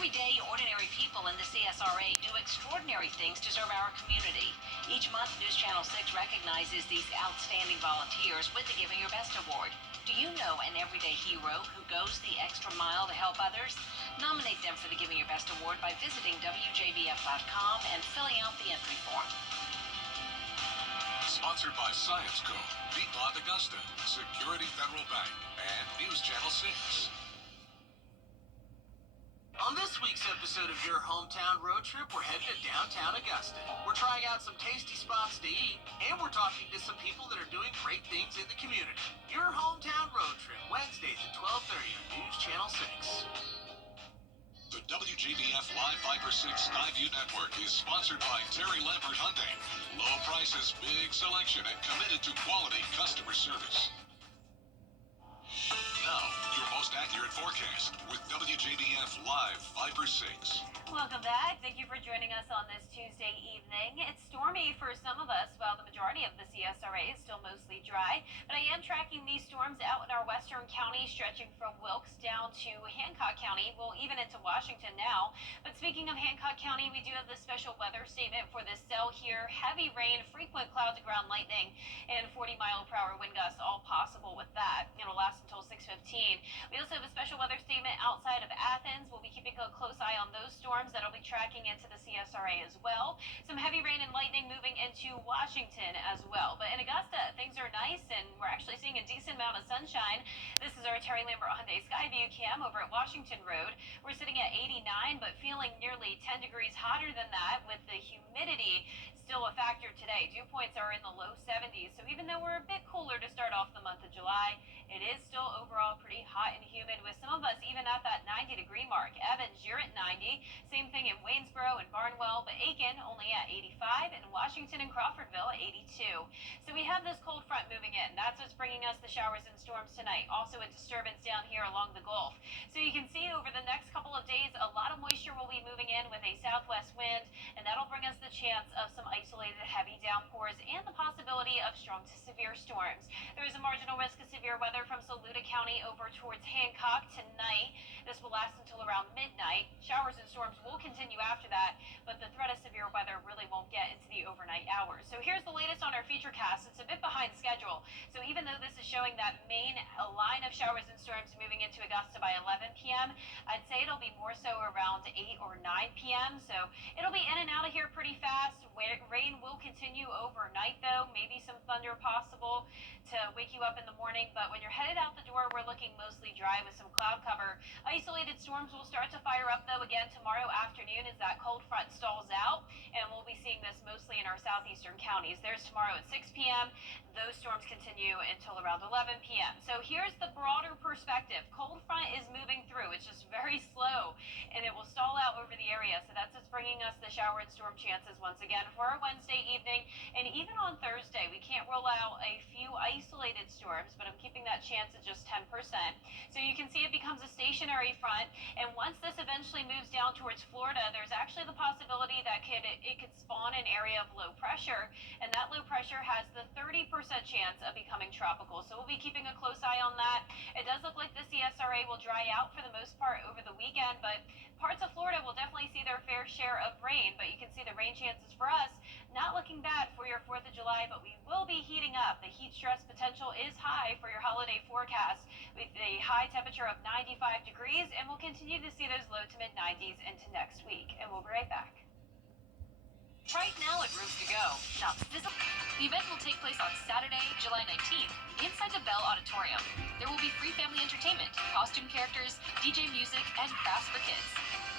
Everyday, ordinary people in the CSRA do extraordinary things to serve our community. Each month, News Channel 6 recognizes these outstanding volunteers with the Giving Your Best Award. Do you know an everyday hero who goes the extra mile to help others? Nominate them for the Giving Your Best Award by visiting WJBF.com and filling out the entry form. Sponsored by Science Co., Piedmont Augusta, Security Federal Bank, and News Channel 6. On this week's episode of Your Hometown Road Trip, we're headed to downtown Augusta. We're trying out some tasty spots to eat, and we're talking to some people that are doing great things in the community. Your Hometown Road Trip, Wednesdays at 12:30 on News Channel 6. The WJBF Live Viper 6 Skyview Network is sponsored by Terry Lambert Hyundai. Low prices, big selection, and committed to quality customer service. Now, your most accurate forecast with WJBF Live Viper 6. Welcome back. Thank you for joining us on this Tuesday evening. It's stormy for some of us, while the majority of the CSRA is still mostly dry. But I am tracking these storms out in our western county, stretching from Wilkes down to Hancock County, well, even into Washington now. But speaking of Hancock County, we do have this special weather statement for this cell here. Heavy rain, frequent cloud to ground lightning, and 40-mile-per-hour wind gusts, all possible with that. It'll last until 6:15. We also have a special weather statement outside of Athens. We'll be keeping a close eye on those storms that'll be tracking into the CSRA as well. Some heavy rain and lightning moving into Washington as well. But in Augusta, things are nice, and we're actually seeing a decent amount of sunshine. This is our Terry Lambert Hyundai Skyview cam over at Washington Road. We're sitting at 89, but feeling nearly 10 degrees hotter than that, with the humidity still a factor today. Dew points are in the low 70s, so even though we're a bit cooler to start off the month of July, it is still overall pretty hot and humid, with some of us even at that 90-degree mark. Evans, you're at 90. Same thing in Waynesboro and Barnwell, but Aiken only at 85, and Washington and Crawfordville at 82. So we have this cold front moving in. That's what's bringing us the showers and storms tonight. Also a disturbance down here along the Gulf. So you can see over the next couple of days, a lot of moisture will be moving in with a southwest wind, and that'll bring us the chance of some isolated heavy downpours and the possibility of strong to severe storms. There is a marginal risk of severe weather from Saluda County over towards Hancock tonight. This will last until around midnight. Showers and storms will continue after that, but the threat of severe weather really won't get into the overnight hours. So here's the latest on our futurecast. It's a bit behind schedule. So even though this is showing that main line of showers and storms moving into Augusta by 11 p.m., I'd say it'll be more so around 8 or 9 p.m. So it'll be in and out of here pretty fast. Rain will continue overnight, though. Maybe some thunder possible to wake you up in the morning. But when you're headed out the door, we're looking mostly dry with some cloud cover. Isolated storms will start to fire up, though, again tomorrow afternoon as that cold front stalls out. And we'll be seeing this mostly in our southeastern counties. There's tomorrow at 6 p.m. Those storms continue until around 11 p.m. So here's the broader perspective. Cold front is moving through. It's just very slow, and it will stall out over the area. So that's what's bringing us the shower and storm chances once again for our Wednesday evening. And even on Thursday, we can't rule out a few isolated storms, but I'm keeping that chance at just 10%. So you can see it becomes a stationary front, and once this eventually moves down towards Florida, there's actually the possibility that it could spawn an area of low pressure, and that low pressure has the 30% chance of becoming tropical. So we'll be keeping a close eye on that. It does look like the CSRA will dry out for the most part over the weekend, but parts of Florida will definitely see their fair share of rain. But you can see the rain chances for us not looking bad for your 4th of July, but we will be heating up. The heat stress potential is high for your holiday forecast, with a high temperature of 95 degrees, and we'll continue to see those low to mid 90s into next week. And we'll be right back. Right now at Rooms to Go, shop physical. The event will take place on Saturday, July 19th, inside the Bell Auditorium. There will be free family entertainment, costume characters, DJ music, and crafts for kids.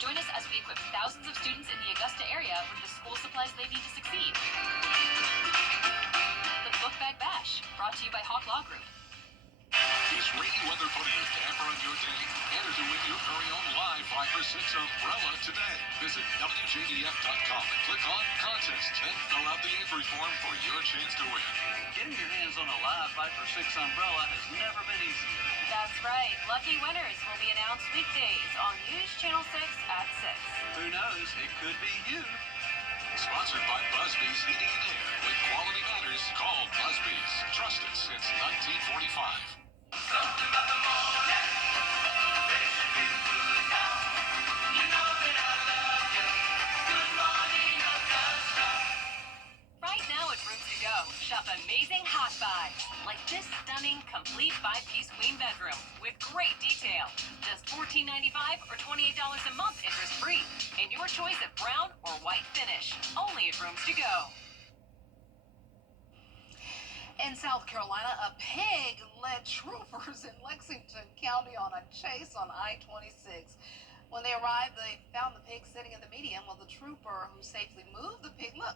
Join us as we equip thousands of students in the Augusta area with the school supplies they need to succeed. The Book Bag Bash, brought to you by Hawk Law Group. Is rainy weather putting a damper on your day? Enter to win your very own live Viper 6 umbrella today. Visit WJBF.com and click on Contest and fill out the entry form for your chance to win. Getting your hands on a live Viper 6 umbrella has never been easier. That's right. Lucky winners will be announced weekdays on News Channel 6 at 6. Who knows? It could be you. Sponsored by Busby's Heating and Air. When quality matters, call Busby's. Trusted since 1945. Something about the morning. They should feel good now. You know complete 5-piece queen bedroom with great detail. Just $14.95 or $28 a month interest-free. And your choice of brown or white finish. Only at Rooms to Go. In South Carolina, a pig led troopers in Lexington County on a chase on I-26. When they arrived, they found the pig sitting in the median. Well, the trooper who safely moved the pig, look,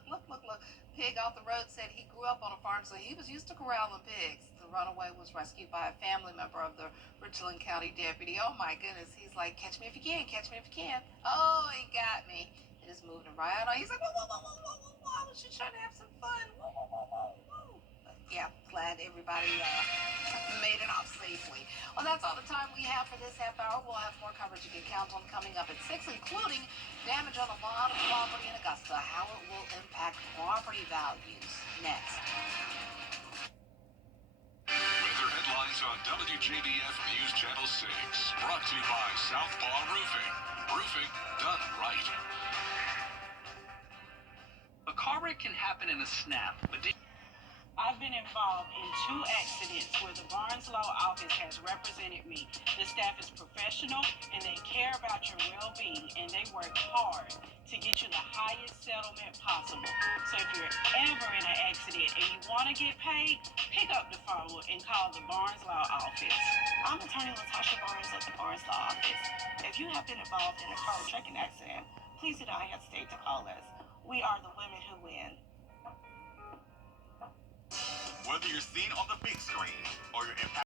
pig off the road, said he grew up on a farm, so he was used to corralling pigs. The runaway was rescued by a family member of the Richland County deputy. Oh my goodness, he's like, catch me if you can, catch me if you can. Oh, he got me. It is moving right on. He's like, whoa, whoa, whoa, whoa, whoa, whoa, whoa, I was just trying to have some fun. Whoa, whoa, whoa, whoa, whoa. But yeah, glad everybody made it off safely. Well, that's all the time we have for this half hour. We'll have more coverage you can count on coming up at 6, including damage on a lot of property in Augusta, how it will impact property values. Next. Weather headlines on WJBF News Channel 6. Brought to you by Southpaw Roofing. Roofing done right. A car wreck can happen in a snap, but I've been involved in 2 accidents where the Barnes Law Office has represented me. The staff is professional and they care about your well-being, and they work hard to get you the highest settlement possible. So if you're ever in an accident and you want to get paid, pick up the phone and call the Barnes Law Office. I'm attorney Latasha Barnes at the Barnes Law Office. If you have been involved in a car wrecking accident, please do not hesitate to call us. We are the women who win. Whether you're seen on the big screen or you're impacted